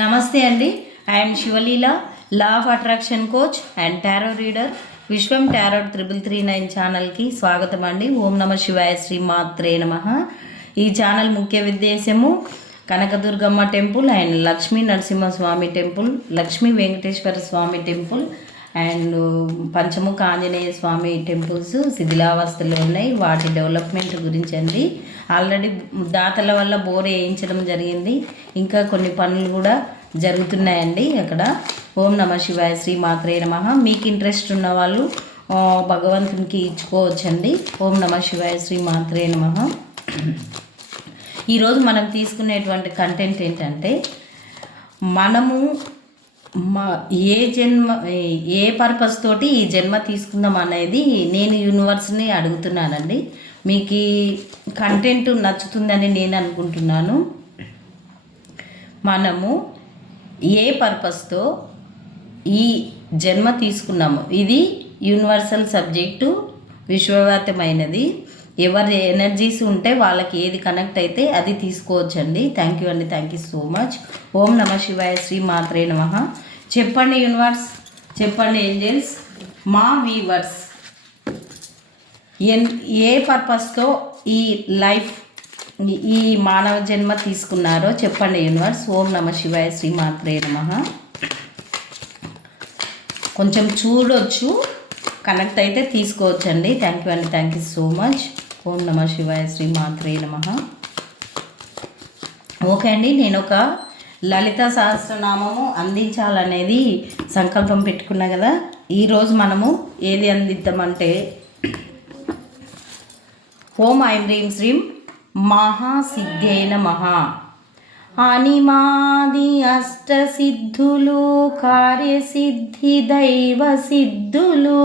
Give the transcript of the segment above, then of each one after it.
నమస్తే అండి. I'm Shivaleela, law of attraction coach and tarot reader. Vishwam tarot 3339 ఛానల్కి స్వాగతం అండి. ఓం నమ శివాయ, శ్రీ మాత్రే నమ. ఈ ఛానల్ ముఖ్య ఉద్దేశము Kanakadurgamma temple and Lakshmi Narasimhaswamy temple, Lakshmi Venkateswara Swamy temple and Panchamukha Anjaneya Swamy temples శిథిలావస్థలో ఉన్నాయి. వాటి డెవలప్మెంట్ గురించి అండి. ఆల్రెడీ దాతల వల్ల బోర్ వేయించడం జరిగింది. ఇంకా కొన్ని పనులు కూడా జరుగుతున్నాయండి అక్కడ. ఓం నమ శివాయ, శ్రీ మాత్రే నమ. మీకు ఇంట్రెస్ట్ ఉన్న వాళ్ళు భగవంతునికి ఇచ్చుకోవచ్చండి. ఓం నమ శివాయ, శ్రీ మాత్రే నమ. ఈరోజు మనం తీసుకునేటువంటి కంటెంట్ ఏంటంటే, మనము ఏ పర్పస్ తోటి ఈ జన్మ తీసుకుందాం అనేది నేను యూనివర్స్ని అడుగుతున్నానండి. మీకు ఈ కంటెంట్ నచ్చుతుందని నేను అనుకుంటున్నాను. మనము ఏ పర్పస్తో ఈ జన్మ తీసుకున్నాము, ఇది యూనివర్సల్ సబ్జెక్టు, విశ్వవ్యాప్తమైనది. ఎవరి ఎనర్జీస్ ఉంటే వాళ్ళకి ఏది కనెక్ట్ అయితే అది తీసుకోవచ్చండి. థ్యాంక్ యూ అండి, థ్యాంక్ యూ సో మచ్. ఓం నమ శివాయ, శ్రీ మాత్రే నమ. చెప్పండి యూనివర్స్, చెప్పండి ఏంజెల్స్, మా వీవర్స్ ఏ పర్పస్తో ఈ లైఫ్, ఈ మానవ జన్మ తీసుకున్నారో చెప్పండి యూనివర్స్. ఓం నమ శివాయ, శ్రీ మాత్రే నమ. కొంచెం చూడొచ్చు, కనెక్ట్ అయితే తీసుకోవచ్చండి. థ్యాంక్ యూ అండి, థ్యాంక్ యూ సో మచ్. ఓం నమ శివాయ, శ్రీ మాత్రే నమ. ఓకే అండి, నేను ఒక లలిత సహస్రనామము అందించాలనేది సంకల్పం పెట్టుకున్నా కదా. ఈరోజు మనము ఏది అందిద్దామంటే, ఓం ఐం హ్రీం శ్రీం మహాసిద్ధే నమః. అనిమాది అష్టసిద్ధులు, కార్యసిద్ధి, దైవ సిద్ధులు,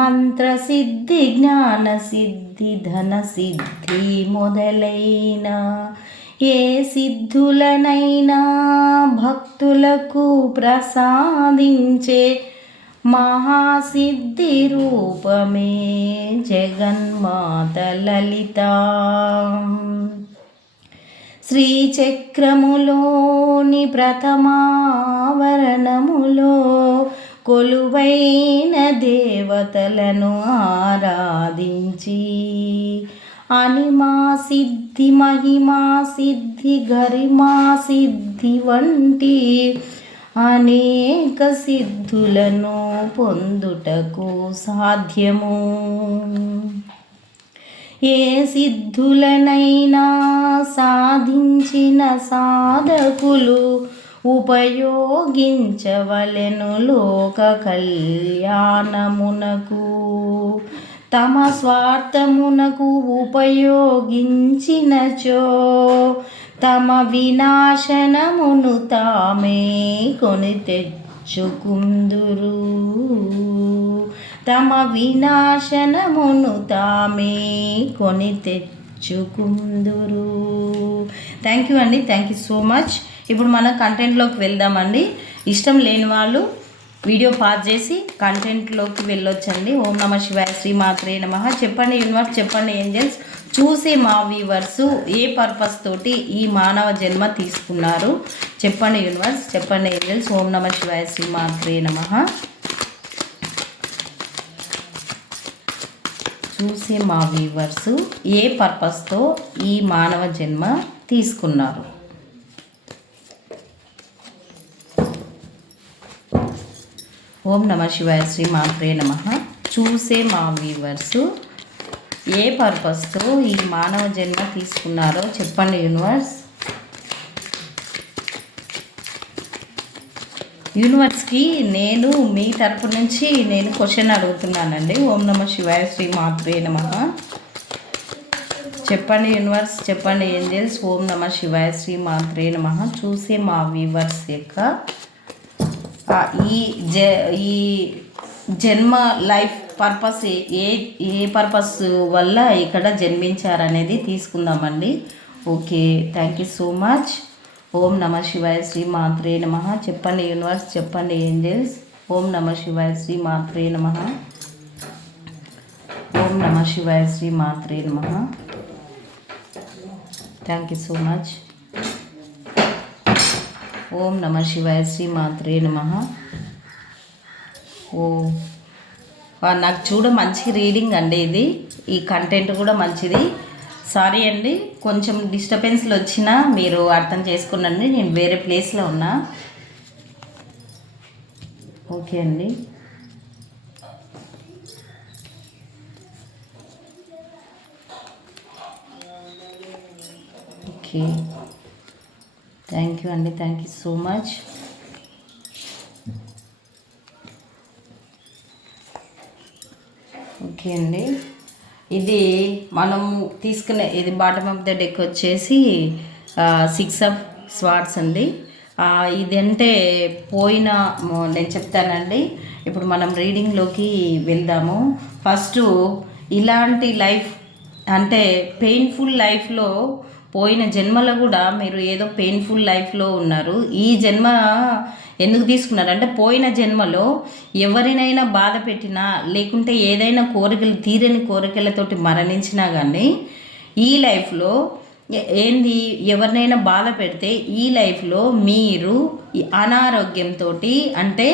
మంత్రసిద్ధి, జ్ఞానసిద్ధి, ధనసిద్ధి మొదలైన ఏ సిద్ధులనైనా భక్తులకు ప్రసాదించే మహాసిద్ధి రూపమే జగన్మాత లలిత. శ్రీచక్రములోని ప్రథమావరణములో కొలువైన దేవతలను ఆరాధించి అనిమా సిద్ధి, మహిమా సిద్ధి, గరిమా సిద్ధి వంటి అనేక సిద్ధులను పొందుటకు సాధ్యము. ఏ సిద్ధులనైనా సాధించిన సాధకులు ఉపయోగించవలెను లోక కళ్యాణమునకు. తమ స్వార్థమునకు ఉపయోగించినచో తమ వినాశనమును తామే కొని తెచ్చుకుందురు. తమ వినాశనమును తామే కొని తెచ్చుకుందురు. థ్యాంక్ యూ అండి, థ్యాంక్ యూ సో మచ్. ఇప్పుడు మనం కంటెంట్లోకి వెళ్దామండి. ఇష్టం లేని వాళ్ళు వీడియో పాజ్ చేసి కంటెంట్లోకి వెళ్ళొచ్చండి. ఓం నమ శివాయ, శ్రీ మాత్రే నమ. చెప్పండి యూనివర్స్, చెప్పండి ఏంజెల్స్, చూసే మా వీవర్స్ ఏ పర్పస్ తోటి ఈ మానవ జన్మ తీసుకున్నారు చెప్పండి యూనివర్స్, చెప్పండి ఏంజెల్స్. ఓం నమ శివాయ, శ్రీ మాత్రే నమ. చూసే మా వీవర్స్ ఏ పర్పస్తో ఈ మానవ జన్మ తీసుకున్నారు. ఓం నమ శివాయ, శ్రీ మాత్రే నమ. చూసే మా వీవర్స్ ఏ పర్పస్తో ఈ మానవ జన్మ తీసుకున్నారో చెప్పండి యూనివర్స్. యూనివర్స్కి నేను మీ తరపు నుంచి నేను క్వశ్చన్ అడుగుతున్నానండి. ఓం నమ శివాయ, శ్రీ మాత్రే నమ. చెప్పండి యూనివర్స్, చెప్పండి ఏంజెల్స్. ఓం నమ శివాయ, శ్రీ మాత్రే నమ. చూసే మా వీవర్స్ యొక్క ఈ జన్మ లైఫ్ పర్పస్ ఏ పర్పస్ వల్ల ఇక్కడ జన్మించారనేది తీసుకుందామండి. Okay, thank you so much. ఓం నమ శివాయ, శ్రీ మాత్రే నమ. చెప్పండి యూనివర్స్, చెప్పండి ఏంజెల్స్. ఓం నమ శివాయ, శ్రీ మాత్రే నమ. ఓం నమ శివాయ, శ్రీ మాత్రే నమ. Thank you so much. ఓం నమ శివాయ శ్రీ మాత్రే నమః. ఓ నాకు చూడ మంచి రీడింగ్ అండి ఇది. ఈ కంటెంట్ కూడా మంచిది. సారీ అండి, కొంచెం డిస్టర్బెన్స్లు వచ్చినా మీరు అర్థం చేసుకున్నాండి, నేను వేరే ప్లేస్లో ఉన్నా. ఓకే అండి. ఓకే, థ్యాంక్ యూ అండి, thank you so much. Okay అండి, ఇది మనం తీసుకునే ఇది బాటమ్ ఆఫ్ ద డెక్ వచ్చేసి 6 ఆఫ్ స్వార్డ్స్ అండి. ఇదంటే పోయిన నేను చెప్తానండి. ఇప్పుడు మనం రీడింగ్లోకి వెళ్దాము. ఫస్ట్ ఇలాంటి లైఫ్ అంటే పెయిన్ఫుల్ లైఫ్లో పోయిన జన్మలో కూడా మీరు ఏదో పెయిన్ఫుల్ లైఫ్లో ఉన్నారు. ఈ జన్మ ఎందుకు తీసుకున్నారు అంటే పోయిన జన్మలో ఎవరినైనా బాధ పెట్టినా లేకుంటే ఏదైనా కోరికలు తీరని కోరికలతోటి మరణించినా కానీ ఈ లైఫ్లో ఏంది ఎవరినైనా బాధ పెడితే ఈ లైఫ్లో మీరు అనారోగ్యంతో అంటే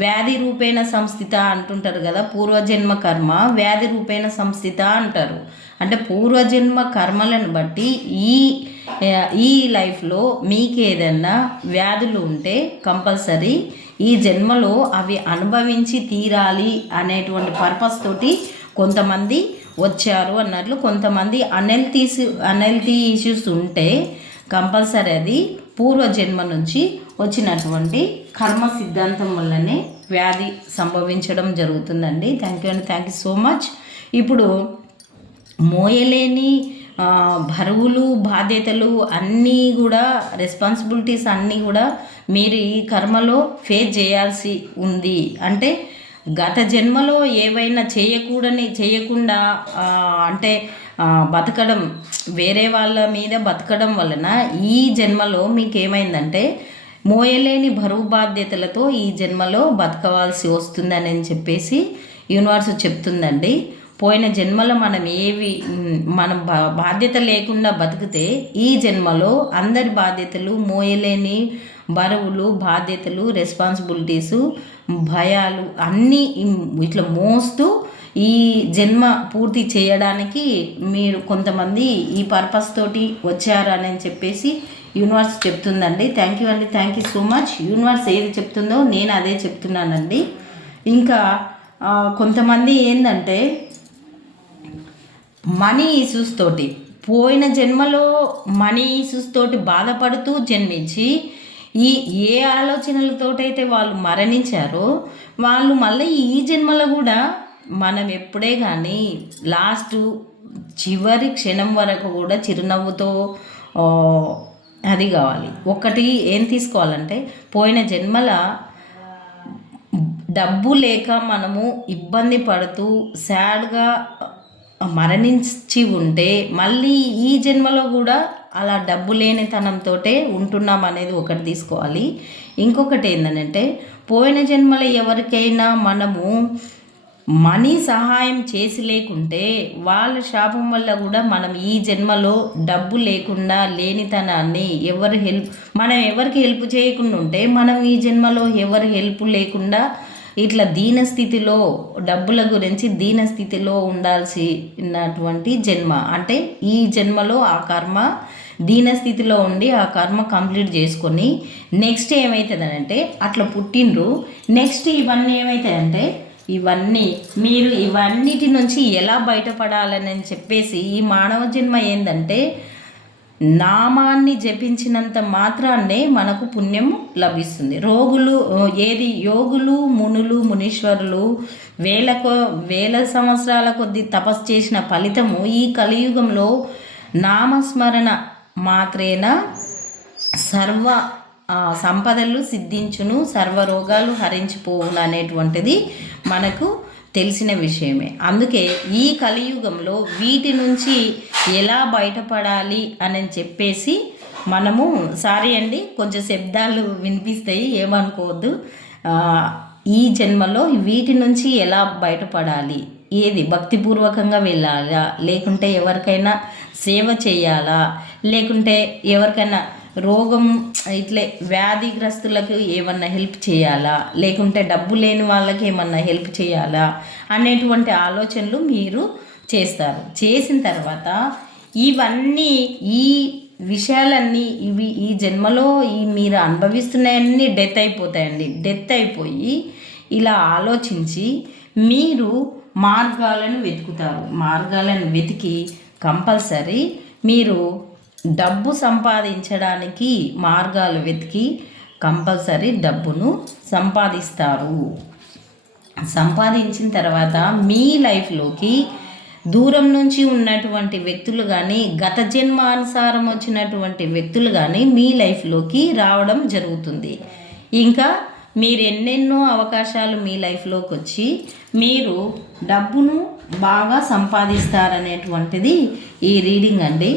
వ్యాధి రూపేణ సంస్థిత అంటుంటారు కదా, పూర్వజన్మ కర్మ వ్యాధి రూపేణ సంస్థిత అంటారు. అంటే పూర్వజన్మ కర్మలను బట్టి ఈ లైఫ్లో మీకు ఏదన్నా వ్యాధులు ఉంటే కంపల్సరీ ఈ జన్మలో అవి అనుభవించి తీరాలి అనేటువంటి పర్పస్ తోటి కొంతమంది వచ్చారు అన్నట్లు. కొంతమంది అన్హెల్తీ ఇష్యూస్ ఉంటే కంపల్సరీ అది పూర్వజన్మ నుంచి వచ్చినటువంటి కర్మ సిద్ధాంతం వల్లనే వ్యాధి సంభవించడం జరుగుతుందండి. థ్యాంక్ యూ అండి, థ్యాంక్ యూ సో మచ్. ఇప్పుడు మోయలేని బరువులు బాధ్యతలు అన్నీ కూడా రెస్పాన్సిబిలిటీస్ అన్నీ కూడా మీరు ఈ కర్మలో ఫేస్ చేయాల్సి ఉంది. అంటే గత జన్మలో ఏవైనా చేయకుండా అంటే బతకడం, వేరే వాళ్ళ మీద బతకడం వలన ఈ జన్మలో మీకు ఏమైందంటే మోయలేని బరువు బాధ్యతలతో ఈ జన్మలో బతకవలసి వస్తుందని చెప్పేసి యూనివర్స్ చెప్తుందండి. పోయిన జన్మలో మనం బాధ్యత లేకుండా బతికితే ఈ జన్మలో అందరి బాధ్యతలు, మోయలేని బరువులు, బాధ్యతలు, రెస్పాన్సిబిలిటీసు, భయాలు అన్నీ ఇట్లా మోస్తూ ఈ జన్మ పూర్తి చేయడానికి మీరు కొంతమంది ఈ పర్పస్ తోటి వచ్చారని చెప్పేసి యూనివర్స్ చెప్తుందండి. థ్యాంక్ యూ అండి, thank you so much. Universe ఏది చెప్తుందో నేను అదే చెప్తున్నానండి. ఇంకా కొంతమంది ఏంటంటే మనీ ఇష్యూస్ తోటి పోయిన జన్మలో మనీ ఇష్యూస్ తోటి బాధపడుతూ జన్మించి ఏ ఆలోచనలతోటైతే వాళ్ళు మరణించారో వాళ్ళు మళ్ళీ ఈ జన్మలో కూడా మనం ఎప్పుడే కానీ చివరి క్షణం వరకు కూడా చిరునవ్వుతో అది కావాలి. ఒకటి ఏం తీసుకోవాలంటే పోయిన జన్మల డబ్బు లేక మనము ఇబ్బంది పడుతూ సాడ్గా మరణించి ఉంటే మళ్ళీ ఈ జన్మలో కూడా అలా డబ్బు లేనితనంతో ఉంటున్నాం అనేది ఒకటి తీసుకోవాలి. ఇంకొకటి ఏంటంటే పోయిన జన్మలో ఎవరికైనా మనము మనీ సహాయం చేసి లేకుంటే వాళ్ళ శాపం వల్ల కూడా మనం ఈ జన్మలో డబ్బు లేకుండా లేనితనాన్ని మనం ఎవరికి హెల్ప్ చేయకుండా ఉంటే మనం ఈ జన్మలో ఎవరి హెల్ప్ లేకుండా ఇట్లా దీనస్థితిలో డబ్బుల గురించి దీనస్థితిలో ఉండాల్సినటువంటి జన్మ. అంటే ఈ జన్మలో ఆ కర్మ దీనస్థితిలో ఉండి ఆ కర్మ కంప్లీట్ చేసుకొని నెక్స్ట్ ఏమవుతుందనంటే అట్లా పుట్టినరు. నెక్స్ట్ ఇవన్నీ ఏమవుతాయంటే మీరు ఇవన్నిటి నుంచి ఎలా బయటపడాలని చెప్పేసి ఈ మానవ జన్మ ఏంటంటే నామాన్ని జపించినంత మాత్రాన్నే మనకు పుణ్యం లభిస్తుంది. యోగులు మునులు మునీశ్వరులు వేల సంవత్సరాల కొద్దీ తపస్సు చేసిన ఫలితము ఈ కలియుగంలో నామస్మరణ మాత్రేన సర్వ సంపదలు సిద్ధించును, సర్వరోగాలు హరించిపోవును అనేటువంటిది మనకు తెలిసిన విషయమే. అందుకే ఈ కలియుగంలో వీటి నుంచి ఎలా బయటపడాలి అని చెప్పేసి మనము సారీ అండి కొంచెం శబ్దాలు వినిపిస్తాయి, ఏమనుకోవద్దు. ఈ జన్మలో వీటి నుంచి ఎలా బయటపడాలి, ఏది భక్తిపూర్వకంగా వెళ్ళాలా లేకుంటే ఎవరికైనా సేవ చేయాలా లేకుంటే ఎవరికైనా రోగం ఇట్లే వ్యాధిగ్రస్తులకు ఏమన్నా హెల్ప్ చేయాలా, లేకుంటే డబ్బు లేని వాళ్ళకి ఏమన్నా హెల్ప్ చేయాలా అనేటువంటి ఆలోచనలు మీరు చేస్తారు. చేసిన తర్వాత ఇవన్నీ ఈ విషయాలన్నీ ఈ జన్మలో మీరు అనుభవిస్తున్నాయన్నీ డెత్ అయిపోతాయండి. డెత్ అయిపోయి ఇలా ఆలోచించి మీరు మార్గాలను వెతుకుతారు. మార్గాలను వెతికి కంపల్సరీ మీరు డబ్బు సంపాదించడానికి మార్గాలు వెతికి కంపల్సరీ డబ్బును సంపాదిస్తారు. సంపాదించిన తర్వాత మీ లైఫ్లోకి దూరం నుంచి ఉన్నటువంటి వ్యక్తులు కానీ, గత జన్మానుసారం వచ్చినటువంటి వ్యక్తులు కానీ మీ లైఫ్లోకి రావడం జరుగుతుంది. ఇంకా మీరు ఎన్నెన్నో అవకాశాలు మీ లైఫ్లోకి వచ్చి మీరు డబ్బును బాగా సంపాదిస్తారనేటువంటిది ఈ రీడింగ్ అండి.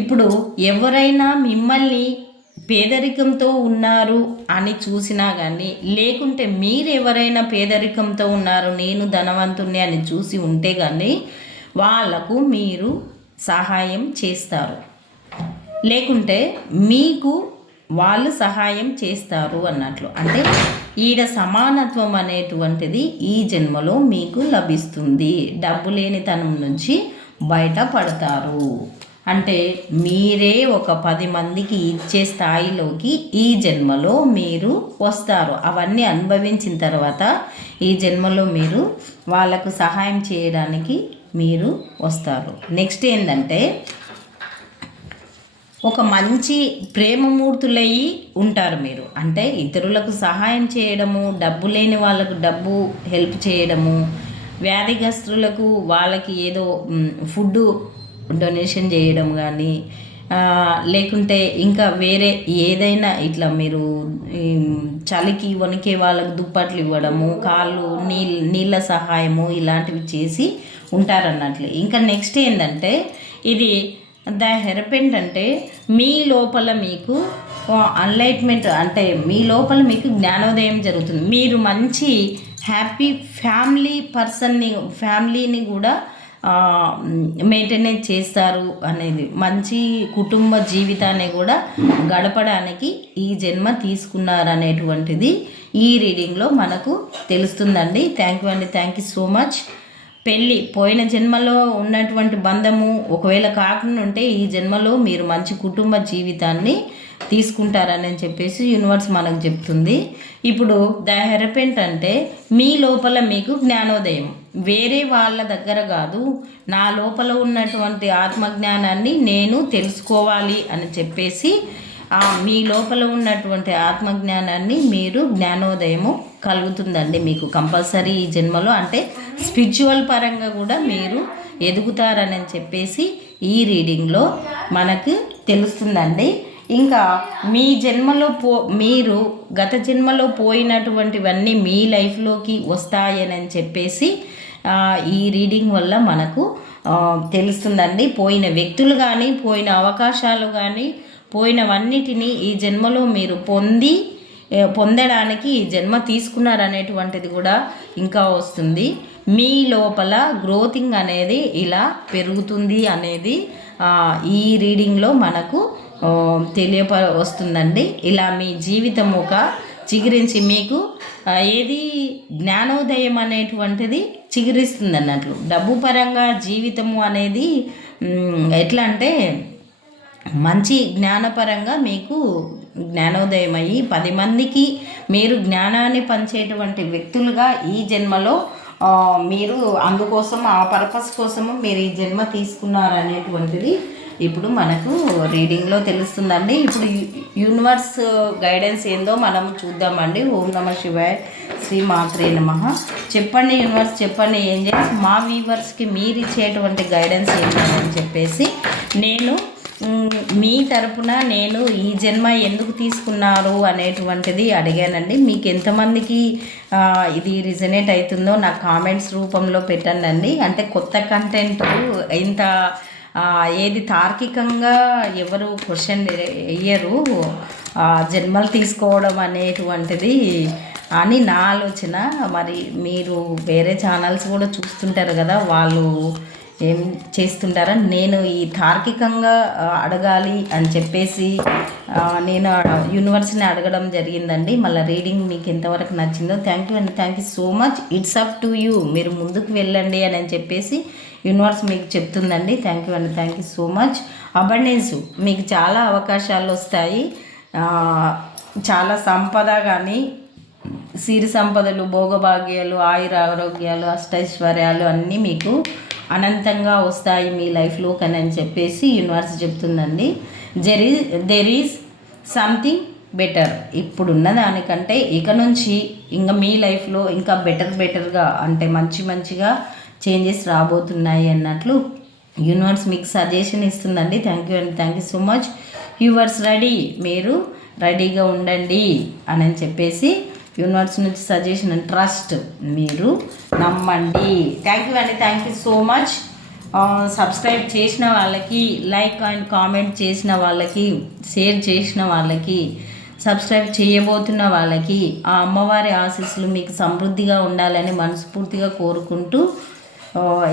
ఇప్పుడు ఎవరైనా మిమ్మల్ని పేదరికంతో ఉన్నారు అని చూసినా కానీ, లేకుంటే మీరు ఎవరైనా పేదరికంతో ఉన్నారు నేను ధనవంతుణ్ణి అని చూసి ఉంటే కానీ వాళ్లకు మీరు సహాయం చేస్తారు, లేకుంటే మీకు వాళ్ళు సహాయం చేస్తారు అన్నట్లు. అంటే ఈడ సమానత్వం అనేటువంటిది ఈ జన్మలో మీకు లభిస్తుంది. డబ్బు లేనితనం నుంచి బయటపడతారు. అంటే మీరే ఒక 10 మందికి ఇచ్చే స్థాయిలోకి ఈ జన్మలో మీరు వస్తారు. అవన్నీ అనుభవించిన తర్వాత ఈ జన్మలో మీరు వాళ్ళకు సహాయం చేయడానికి మీరు వస్తారు. నెక్స్ట్ ఏంటంటే ఒక మంచి ప్రేమమూర్తులయ్యి ఉంటారు మీరు. అంటే ఇతరులకు సహాయం చేయడము, డబ్బు లేని వాళ్ళకు డబ్బు హెల్ప్ చేయడము, వ్యాధిగ్రస్తులకు వాళ్ళకి ఏదో ఫుడ్ డొనేషన్ చేయడం కానీ, లేకుంటే ఇంకా వేరే ఏదైనా ఇట్లా మీరు చలికి వణికే వాళ్ళకు దుప్పట్లు ఇవ్వడము, కాళ్ళు నీళ్ళ సహాయము ఇలాంటివి చేసి ఉంటారన్నట్లు. ఇంకా నెక్స్ట్ ఏంటంటే ఇది ద హెరపెంట్ అంటే మీ లోపల మీకు అన్లైట్మెంట్, అంటే మీ లోపల మీకు జ్ఞానోదయం జరుగుతుంది. మీరు మంచి హ్యాపీ ఫ్యామిలీని కూడా మెయింటెనెన్స్ చేస్తారు అనేది, మంచి కుటుంబ జీవితాన్ని కూడా గడపడానికి ఈ జన్మ తీసుకున్నారనేటువంటిది ఈ రీడింగ్లో మనకు తెలుస్తుందండి. థ్యాంక్ యూ అండి. Thank you so much. పెళ్ళి పోయిన జన్మలో ఉన్నటువంటి బంధము ఒకవేళ కాకుండా ఉంటే ఈ జన్మలో మీరు మంచి కుటుంబ జీవితాన్ని తీసుకుంటారని చెప్పేసి యూనివర్స్ మనకు చెప్తుంది. ఇప్పుడు ద హెరపెంట్ అంటే మీ లోపల మీకు జ్ఞానోదయం, వేరే వాళ్ళ దగ్గర కాదు, నా లోపల ఉన్నటువంటి ఆత్మజ్ఞానాన్ని నేను తెలుసుకోవాలి అని చెప్పేసి మీ లోపల ఉన్నటువంటి ఆత్మజ్ఞానాన్ని మీరు జ్ఞానోదయము కలుగుతుందండి మీకు కంపల్సరీ ఈ జన్మలో. అంటే స్పిరిచువల్ పరంగా కూడా మీరు ఎదుగుతారని చెప్పేసి ఈ రీడింగ్లో మనకు తెలుస్తుందండి. ఇంకా మీ జన్మలో మీరు గత జన్మలో పోయినటువంటివన్నీ మీ లైఫ్లోకి వస్తాయని చెప్పేసి ఈ రీడింగ్ వల్ల మనకు తెలుస్తుందండి. పోయిన వ్యక్తులు కానీ, పోయిన అవకాశాలు కానీ, పోయినవన్నిటినీ ఈ జన్మలో మీరు పొందడానికి ఈ జన్మ తీసుకున్నారనేటువంటిది కూడా ఇంకా వస్తుంది. మీ లోపల గ్రోతింగ్ అనేది ఇలా పెరుగుతుంది అనేది ఈ రీడింగ్లో మనకు వస్తుందండి. ఇలా మీ జీవితం ఒక చిగురించి మీకు ఏది జ్ఞానోదయం అనేటువంటిది చిగురిస్తుంది అన్నట్లు. డబ్బు పరంగా జీవితము అనేది ఎట్లా అంటే మంచి జ్ఞానపరంగా మీకు జ్ఞానోదయం అయ్యి 10 మందికి మీరు జ్ఞానాన్ని పంచేటువంటి వ్యక్తులుగా ఈ జన్మలో మీరు అందుకోసం ఆ పర్పస్ కోసము మీరు ఈ జన్మ తీసుకున్నారనేటువంటిది ఇప్పుడు మనకు రీడింగ్లో తెలుస్తుందండి. ఇప్పుడు యూనివర్స్ గైడెన్స్ ఏందో మనం చూద్దామండి. ఓం నమః శివాయ, శ్రీ మాత్రే నమః. చెప్పండి యూనివర్స్, చెప్పండి ఏం చేసి మా వ్యూవర్స్కి మీరు ఇచ్చేటువంటి గైడెన్స్ ఏంటని చెప్పేసి నేను మీ తరపున నేను ఈ జన్మ ఎందుకు తీసుకున్నారు అనేటువంటిది అడిగానండి. మీకు ఎంతమందికి ఇది రిజనేట్ అవుతుందో నాకు కామెంట్స్ రూపంలో పెట్టండి. అంటే కొత్త కంటెంట్ ఇంత ఏది తార్కికంగా ఎవరు క్వశ్చన్ వేయరు, జన్మలు తీసుకోవడం అనేటువంటిది అని నా ఆలోచన. మరి మీరు వేరే ఛానల్స్ కూడా చూస్తుంటారు కదా, వాళ్ళు ఏం చేస్తుంటారా? నేను ఈ తార్కికంగా అడగాలి అని చెప్పేసి నేను యూనివర్స్ని అడగడం జరిగిందండి. మళ్ళీ రీడింగ్ మీకు ఎంతవరకు నచ్చిందో థ్యాంక్ యూ అండి, thank you so much. It's up to you, మీరు ముందుకు వెళ్ళండి అని చెప్పేసి యూనివర్స్ మీకు చెప్తుందండి. థ్యాంక్ యూ అండి, thank you so much. Abundance, మీకు చాలా అవకాశాలు వస్తాయి. చాలా సంపద కానీ సిరి సంపదలు, భోగభాగ్యాలు, ఆయుర ఆరోగ్యాలు, అష్టైశ్వర్యాలు అన్నీ మీకు అనంతంగా వస్తాయి మీ లైఫ్లో అని చెప్పేసి యూనివర్స్ చెప్తుందండి. There is something better. ఇప్పుడున్న దానికంటే ఇక నుంచి ఇంకా మీ లైఫ్లో ఇంకా బెటర్గా అంటే మంచిగా చేంజెస్ రాబోతున్నాయి అన్నట్లు యూనివర్స్ మీకు సజెషన్ ఇస్తుందండి. థ్యాంక్ యూ అండి, thank you so much. Yours ready, మీరు రెడీగా ఉండండి అని చెప్పేసి యూనివర్స్ నుంచి సజెషన్ అండ్ ట్రస్ట్, మీరు నమ్మండి. థ్యాంక్ యూ అండి, thank you so much. Subscribe చేసిన వాళ్ళకి, లైక్ అండ్ కామెంట్ చేసిన వాళ్ళకి, షేర్ చేసిన వాళ్ళకి, సబ్స్క్రైబ్ చేయబోతున్న వాళ్ళకి ఆ అమ్మవారి ఆశీస్సులు మీకు సమృద్ధిగా ఉండాలని మనస్ఫూర్తిగా కోరుకుంటూ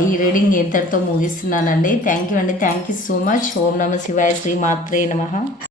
ఈ రీడింగ్ ఎంతటితో ముగిస్తున్నానండి. థ్యాంక్ యూ అండి, థ్యాంక్ యూ సో మచ్. ఓం నమ శివాయ, శ్రీ మాత్రే నమః.